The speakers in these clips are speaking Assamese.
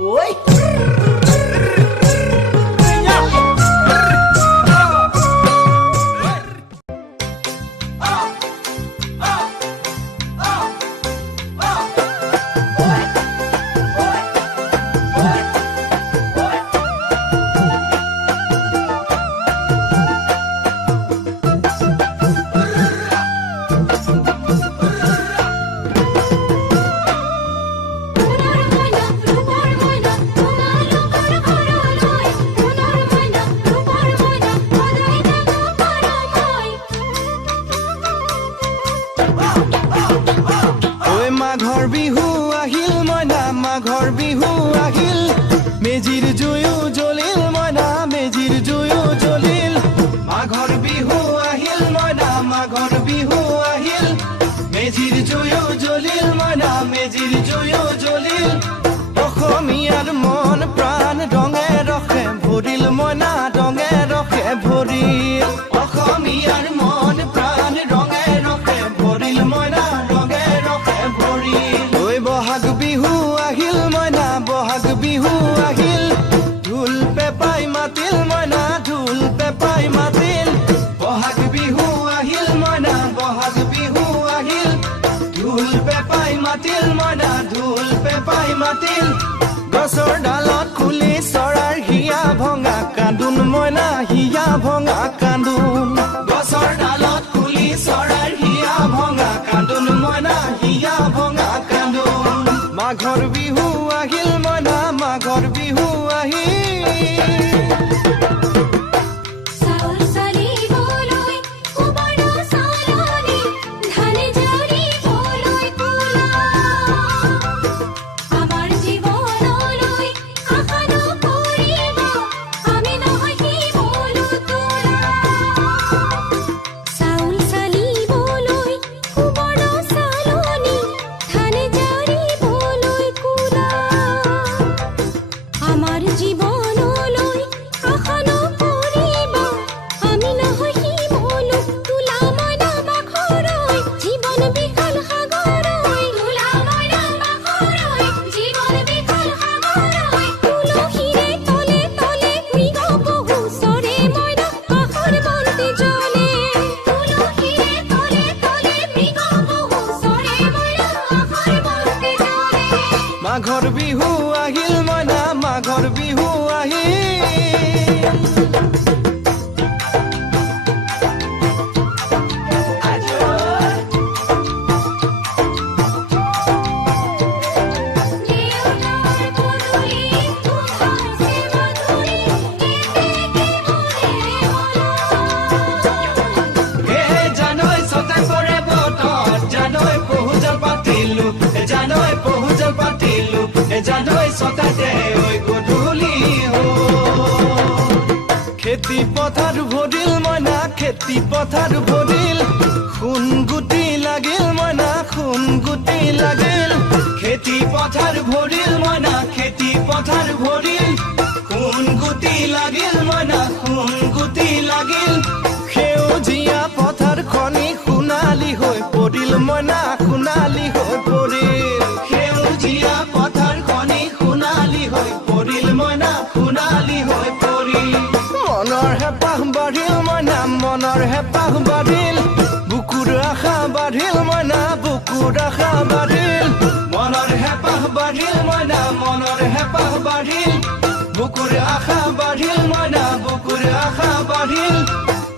Ôi মাঘৰ বিহু আহিল মইনা মাঘৰ বিহু আহিল মেজিৰ জুয়ো জ্বলিল মইনা মেজিৰ জুয়ো জ্বলিল মাঘৰ বিহু আহিল মইনা মাঘৰ বিহু আহিল মেজিৰ জুয়ো জ্বলিল মইনা মেজিৰ জুয়ো জ্বলিল অসমীয়াৰ মন প্ৰাণ ৰঙে ৰখে ভৰিল মইনা ৰঙে ৰখে ভৰিল অসমীয়াৰ মন প্ৰাণ ৰঙে ৰখে ভৰিল মইনা ৰঙে ৰখে ভৰিল ঐ বহাগ বিহু আহিল মইনা বহাগ বিহু আহিল ঢোল পেপাই মাতিল মইনা ঢোল পেপাই মাতিল বহাগ বিহু আহিল মইনা বহাগ বিহু আহিল ঢোল পেপাই মাতিল মইনা ঢোল পেপাই মাতিল গছৰ ডালত খুলি চৰাৰ হিয়া ভঙা কান্দোন মইনা হিয়া ভঙা কান্দোন গছৰ ডালত খুলি চৰাৰ হিয়া ভঙা কান্দোন মইনা হিয়া ভঙা কান্দোন মাঘৰ বিহু আহিল মইনা মাঘৰ বিহু আহিল মাঘৰ বিহু আহিল মইনা মাঘৰ বিহু আহিল জানৈ সতাতে ঐ গধূলি খেতি পথাৰ ভৰিল মইনা খেতি পথাৰ ভৰিল খুন গুটি লাগিল মইনা খুন গুটি লাগিল খেতি পথাৰ ভৰিল মইনা খেতি পথাৰ ভৰিল খুন গুটি লাগিল মইনা খুন গুটি লাগিল সেউজীয়া পথাৰ খনি সোণালী হৈ পৰিল মইনা সোণালী হৈ পৰিল সেউজীয়া পথাৰ খনি সোণালী হৈ পৰিল মইনা সোণালী হৈ পৰিল মনৰ হেঁপাহ বাঢ়িল মইনা মনৰ হেঁপাহ বাঢ়িল বুকুৰ আশা বাঢ়িল মইনা বুকুৰ আশা বাঢ়িল মনৰ হেঁপাহ বাঢ়িল মইনা মনৰ হেঁপাহ বাঢ়িল বুকুৰ আশা বাঢ়িল মইনা বুকুৰ আশা বাঢ়িল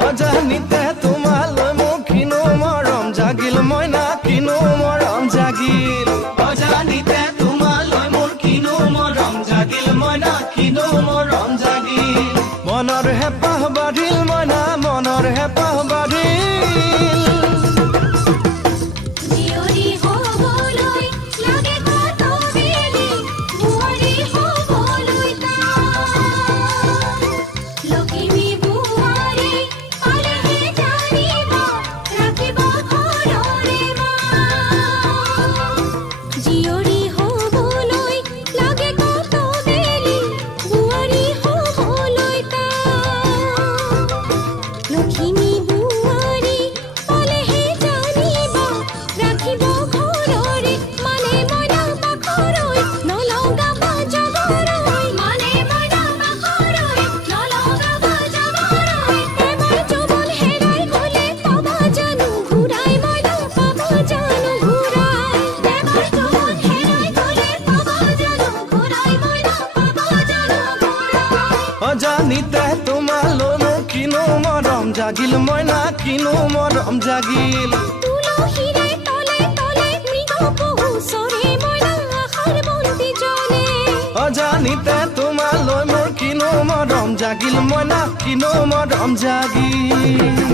অজানিতে তোমালৈ মোক কিনো মৰম জাগিল মইনা কিনো মৰম জাগিল অজানিতে তোমালৈ মোৰ কিনো মৰম জাগিল মইনা কিনো মৰম জাগিল মনৰ হেঁপাহ বাঢ়িল মইনা মনৰ হেঁপাহ বাঢ়িল লক্ষ্মী বুৱাৰী পালেহে জাগিল মইনা কিনো মৰম জাগিল তুলসীৰে তলে তলে মৃগ পহু চৰে মইনা আশাৰ বন্তি জ্বলে অজানিতে তোমালৈ মোৰ কিনো মৰম জাগিল মইনা কিনো মৰম জাগিল